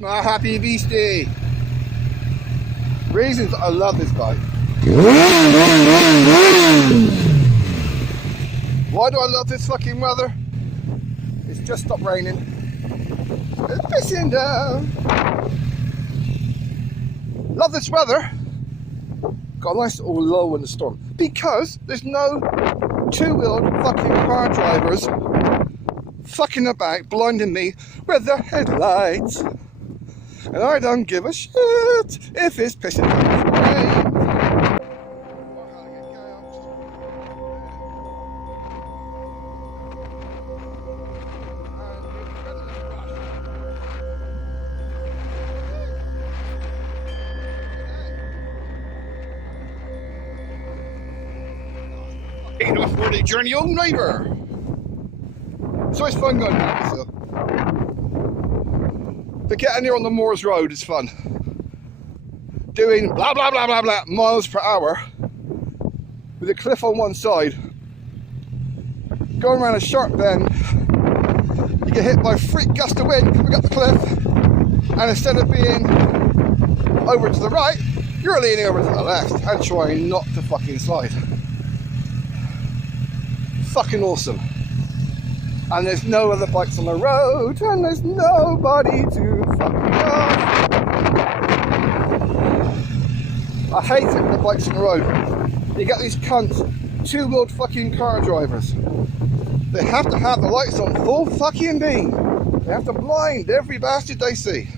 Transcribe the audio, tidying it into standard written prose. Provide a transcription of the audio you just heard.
My happy beast day. Reasons I love this bike. Why do I love this fucking weather? It's just stopped raining. It's pissing down. Love this weather. Got a nice little lull in the storm because there's no two-wheeled fucking car drivers fucking about blinding me with their headlights. And I don't give a shit if it's pissing down with rain. Ain't off for the journey home neighbour. So it's fun going back, so. To get in here on the Moors Road is fun. Doing blah blah blah blah blah miles per hour with a cliff on one side. Going around a sharp bend, you get hit by a freak gust of wind coming up the cliff, and instead of being over to the right, you're leaning over to the left and trying not to fucking slide. Fucking awesome. And there's no other bikes on the road, and there's nobody to fuck me off. I hate it, the bikes on the road. You get these cunts, two-wheeled fucking car drivers. They have to have the lights on full fucking beam. They have to blind every bastard they see.